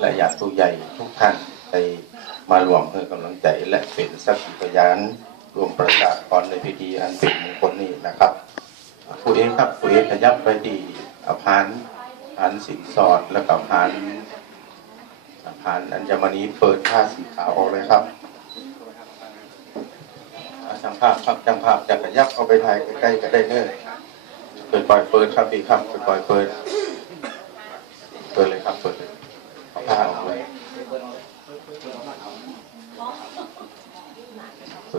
และญาติผู้ใหญ่ทุกท่านได้มารวมเพื่อกำลังใจและเป็นสักขีพยานรวมประกาศก่อนในพิธีอันเป็นมงคลนี้นะครับผู้เอกครับผู้เอกขยับไปดีอภานพานสินสอดแล้วก็พานพานอัญมณีเปิดผ้าสีขาวออกเลยครับอ่าช่างภาพครับช่างภาพจะขยับเข้าไปถ่ายใกล้ๆก็ได้เน้อเปิดปล่อยเปิดครับพี่ครับเปิดปล่อยเปิด เปิดเลยครับเปิดเลยเอาผ้าออกเลยเปิ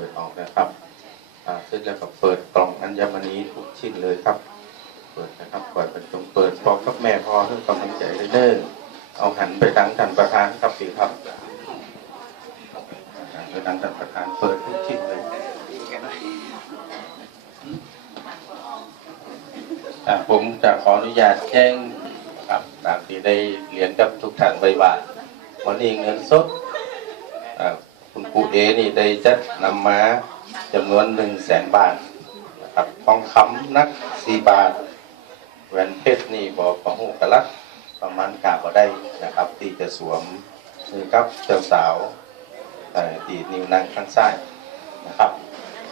ดออกนะครับอ่าเสร็จแล้วก็เปิดกล่องอัญมณีทุกชิ้นเลยครับ เปิดนะครับปล่อยเป็นจงเปิดพอกับแม่พอเพื่อกำลังใจเลยเด้อเอาหันไปทางท่านประธานครับพี่ครับหันไปทางท่านประธานเปิดทุกชิ้นเลยผมจะขออนุญาตแจ้งครับตามที่ได้เรียนกับทุกท่านไว้ว่าวันนี้เงินสดคุณครูเอนี่ได้จัดนำมา จำนวนหนึ่งแสนบาทนะครับทองคำนักสี่บาทแหวนเพชรนี่บอกของหูกะลักประมาณกาบก็ได้นะครับที่จะสวมมือกับเจ้าสาวเอ่ตีนิ้วนางข้างซ้ายนะครับ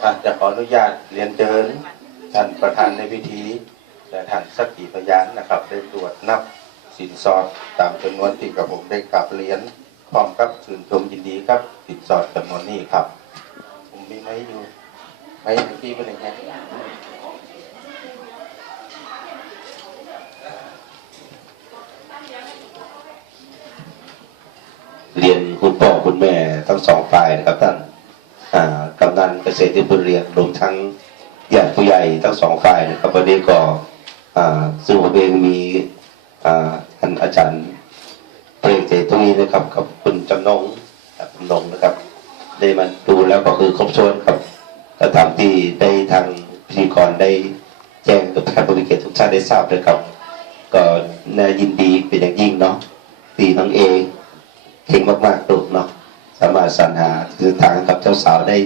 ะจะขออนุญาตเรียนเชิญท่านประธานในพิธีและท่านสักกี่พยานนะครับได้ตรวจนับสินสอดตามจำนวนที่กระผมได้กลับเรียนพร้อมกับชื่นชมยินดีครับสินสอดจำนวนนี้ครับ มีไม้อยู่ไม้ที่เป็นยังไงเรียนคุณพ่อคุณแม่ทั้งสองฝ่ายนะครับท่านอ่ากำนันเกษตรที่บุญเรียนรวมทั้งญาติผู้ใหญ่ทั้งสองฝ่ายนะครับวันนี้ก็อ่าซึ่งผมเองมีอาท่านอาจารย์เพลงเจตรงนี้นะครับกับคุณจำนงจำนงนะครับ ได้มาดูแล้วก็คือครบถ้วนครับก็ตามที่ได้ทางพิธีกรได้แจ้งกับท่านผู้มีเกียรติทุกท่านได้ทราบเลยครับก็น่ายินดีเป็นอย่างยิ่งเนาะที่น้องเอเก่งมากๆลูกเนาะสามารถสรรหาคือทางกับเจ้าสาวได้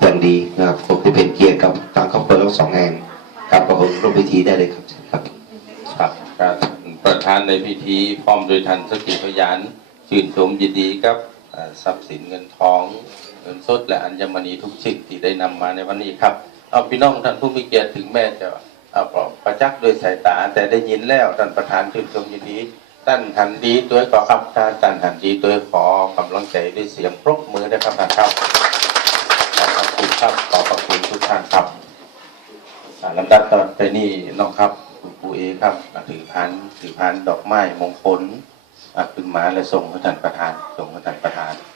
อย่างดีนะครับผมที่เป็นเกียรติกับทางครอบครัวทั้งสองแห่งครับกับผมร่วมพิธีได้เลยครับครับครับการประธานในพิธีพร้อมโดยท่านสกกี่พยานชื่นชมยินดีกับทรัพย์สินเงินทอง เงินสดและอัญมณีทุกชิ้นที่ได้นำมาในวันนี้ครับเอาพี่น้องท่านผู้มีเกียรติถึงแม้จะเอาประจักษ์ด้วยสายตา แต่ได้ยินแล้วท่านประธานชื่นชมยินดีท่านทันดีตัวขอครับท่านท่านทันดีตัวขอกำลังใจด้วยเสียงปรบมือนะครับท่านครับขอบคุณครับขอบพระคุณทุกท่านครับลำดับต่อไปนี้น้องครับคุณครูเอครับถือพันถือพันดอกไม้มงคลขึ้นมาและส่งให้ท่านประธานส่งให้ท่านประธานอ่า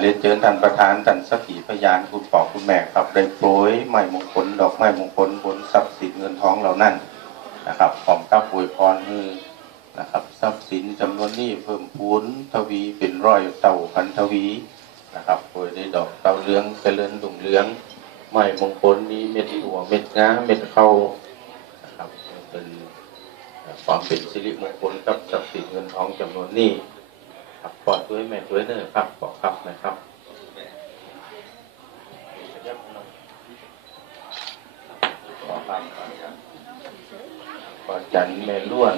เรียนเชิญท่านประธานท่านสักขีพยานคุณพ่อคุณแม่ครับ ได้โปรยไม้มงคลดอกไม้มงคลบนทรัพย์สินเงินทองเหล่านั้นนะครับพร้อมกับอวยพรให้นะครับ ทรัพย์สินจำนวนนี้เพิ่มพูนทวีเป็นร้อยเต่าพันทวีนะครับโดยได้ดอกเต่าเหลืองเจริญรุ่งเรืองไม้มงคลนี้เม็ดหัวเม็ดงาเม็ดเข้านะครับเป็นความเป็นสิริมงคลกับทรัพย์สินเงินทองจำนวนนี้ ครับปอดด้วยแม่ด้วยเนอครับบอกครับนะครับขอครับขอจันแม่ล้วน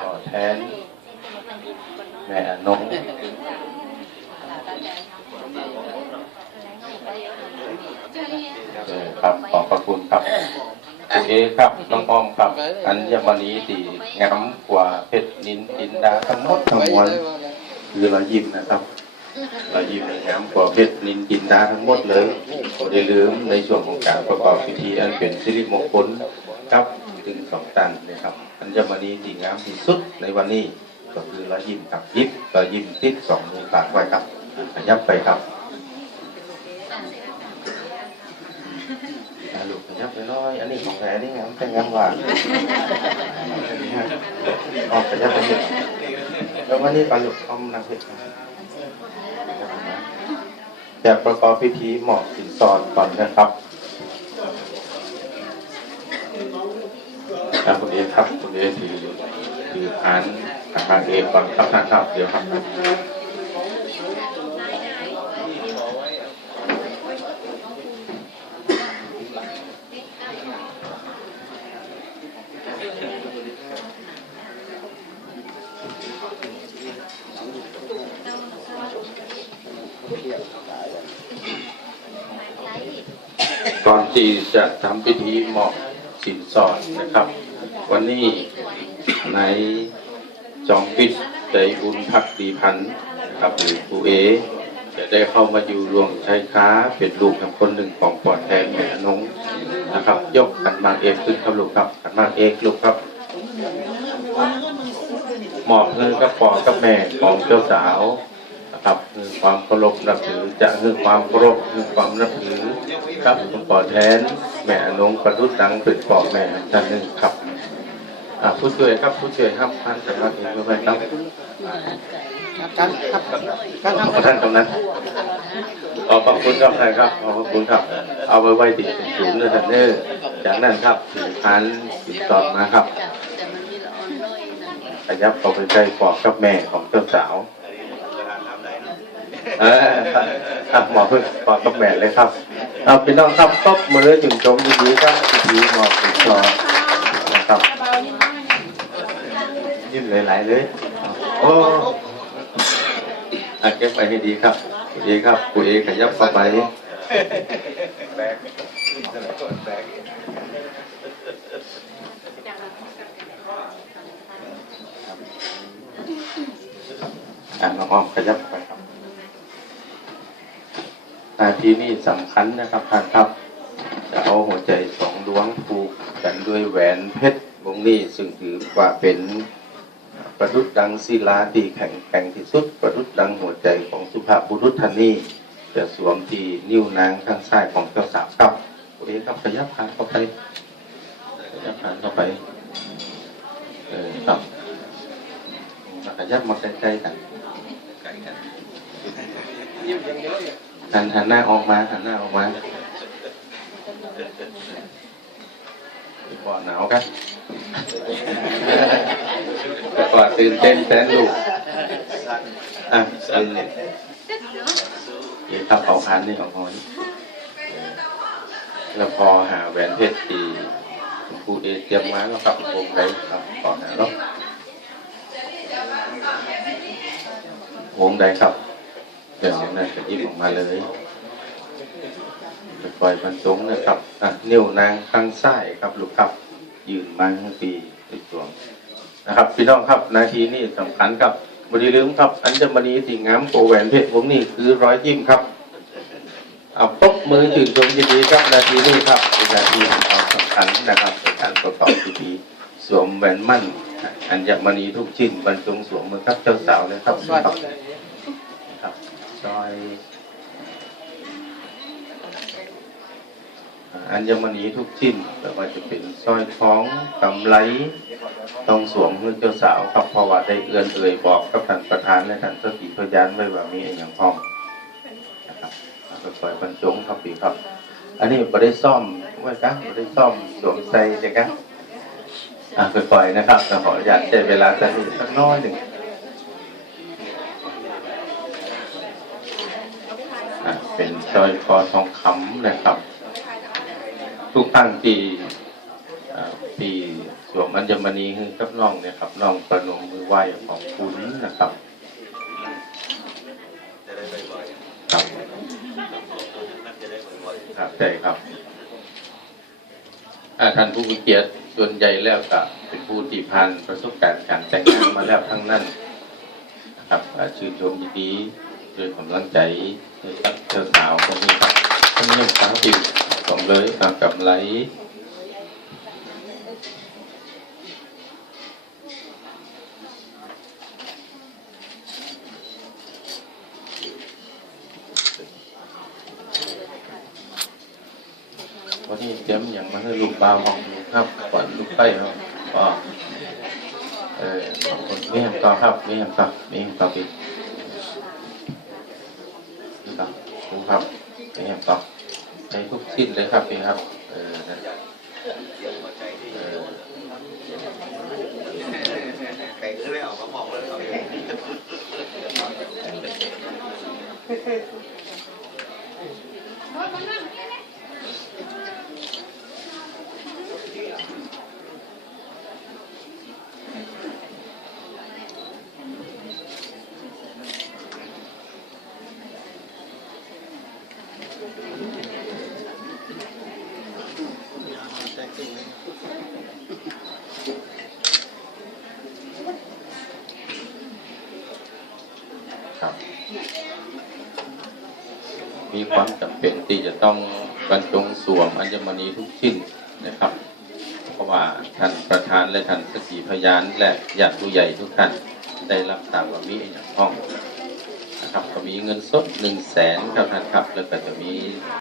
ขอดแทน แม่อนงเออครับขอบพระคุณครับโอเคครับ น้องอ้อมครับ อัญมณีที่งามกว่าเพชรนินจินดาทั้งหมดทั้งมวล คือรอยยิ้มนะครับรอยยิ้มในงามกว่าเพชรนินจินดาทั้งหมดเลยอย่าลืมในส่วนของการประกอบพิธีอันเป็นสิริมงคลกับถึงสองตันนะครับอัญมณีดีงามที่สุดในวันนี้ก็คือรอยยิ้มกับยิบรอยยิ้มติดสองมือตากไว้ครับยับไปครับอ่า ลูกขยับไปหน้อย อันนี้ของแท้นี่งามแต่งามกว่าออกขยับไปนิดแล้ววันนี้ปลาหลุกเอานางเพชรมาจะประกอบพิธีหมอบสินสอดก่อนนะครับครับคุณเอครับคุณเอถือถือผ่านทางเอกก่อนครับท่านครับ เดี๋ยวครับ ก่อนที่จะทำพิธีหมอบสินสอดนะครับ วันนี้ในจอมพิษใจบุญพักดีพันธ์นะครับหรือครูเอ จะได้เข้ามาอยู่รวมชายค้าเป็นลูกของคนหนึ่งของปอดแทนแม่อนงนะครับ ยกขันมากเอกขึ้นครับลูกครับขันมากเอกลูกครับ มอบเงินกับปอกับแม่ของเจ้าสาวนะครับคือความเคารพนับถือจะคือความเคารพคือความนับถือครับคุณปอแทน แม่อนงประดุษดังเป็นปอแม่ท่านหนึ่งครับผู้ช่วยครับผู้ช่วยครับท่านสามารถเองด้วยครับครับครับครับครับขอบคุณท่านตรงนั้นขอบพระคุณครับท่านครับขอบพระคุณครับ เอาไปไว้ติดศูนย์เนื้อเนื้อจากนั้นครับถึงพันติดต่อมาครับ ขยับเข้าไปใกล้ปอกกับแม่ของเจ้าสาวเออครับหมอเพิ่งปอกกับแม่เลยครับ เอาพี่น้องครับตบมือจุ่มชมดีๆครับดีหมอบติดต่อนะครับยิ้มหลายๆเลยโอ้อะเก็บไปให้ดีครับดีครับปุ๋ยขยับเข้าไป อะน้องอ้อมขยับไปครับนาทีนี้สำคัญนะครับท่านครับจะเอาหัวใจสองดวงผูกกันด้วยแหวนเพชรวงนี้ซึ่งถือว่าเป็นประดุษดังศิลาที่แข็งแกร่งที่สุด ประดุษดังหัวใจของสุภาพบุรุษท่านนี้จะสวมที่นิ้วนางข้างซ้ายของเจ้าสาวครับโอเคครับขยับผ่านเข้าไปขยับผ่านเข้าไปเออครับมาขยับมาใกล้ๆกัน หันหันหน้าออกมาหันหน้าออกมาก่อนหนาวกันแต่ก่อนตื่นเต้นแสนลูกอะตื่นเลยเดี๋ยวครับเอาพันนี่ออกมาแล้วพอหาแหวนเพชรที่ครูเอเตรียมมาแล้วครับวงใดครับขอหาแล้ววงใดครับ เดี๋ยวนั้นจะยิบออกมาเลยปล่อยมันตรงนะครับอะนิ้วนางข้างซ้ายครับลูกครับ ยืนมาทั้งปีติดตัวนะครับพี่น้องครับนาทีนี้สำคัญครับบริลืมครับ อัญมณีสีงงามโปแหวนเพชรผมนี่คือร้อยยิ้มครับเอาปรบมือถึงชมยินดีครับนาทีนี้ครับเป็นนาทีของความสำคัญนะครับในการประกอบพิธีสวมแหวนมั่น อัญมณีทุกชิ้นบรรจงสวมมือครับเจ้าสาวเลยครับครับครับ อยอัญมณีทุกชิ้นไม่ว่าจะเป็นสร้อยทองกำไลต้องสวมเพื่อเจ้าสาวครับพราว่าได้เอื้อนเอ่ยบอกกับท่านประธานและท่านสกิพยานไว้ว่ามีอย่างพร้อมนะครับก็ปล่อยบรรจงครับพี่ครับ อันนี้ไม่ได้ซ่อมไว้ครับไม่ได้ซ่อมสวมใส่จะครับอะปล่อยๆนะครับแต่ขออนุญาตใช้เวลาสักนิดสักน้อยหนึ่งอะเป็น สร้อยคอทองคำนะครับ ทุกท่านที่ที่สวมอัญมณีคือกับน้องเนี่ยครับน้องประนมมือไหว้ของคุณนะครับครับครับใช่ครับท่านผู้มีเกียรติส่วนใหญ่แล้วก็เป็นผู้ที่ผ่านประสบการณ์การแต่งงานมาแล้วทั้งนั้นนะครับชื่นชมยิน ด้วยกำลังใจเจ้าสาวคนนี้ครับท่านนี้สาวติดของเลยกับไหลวันนี้เตรียมอย่างมาให้ลูกบาวของครับก่อนลูกไปครับก็เออขอบคุณมีแหมต่อครับมีแหมต่อมีแหมต่อปีนี่ครับครูครับมีแหม ต่อใช้ทุกสิ้นเลยครับพี่ครับ เออนะเออไก่ก็เลยออกมามองเลยเอาเองอ ครับ มีความจำเป็นที่จะต้องบรรจงสวมอัญมณีทุกชิ้นนะครับ เพราะว่าท่านประธานและท่านสกีพยานและญาติผู้ใหญ่ทุกท่านได้รับตามว่ามีอย่างห้องนะครับก็มีเงินสดหนึ่งแสนครับท่านครับ แล้วก็จะมี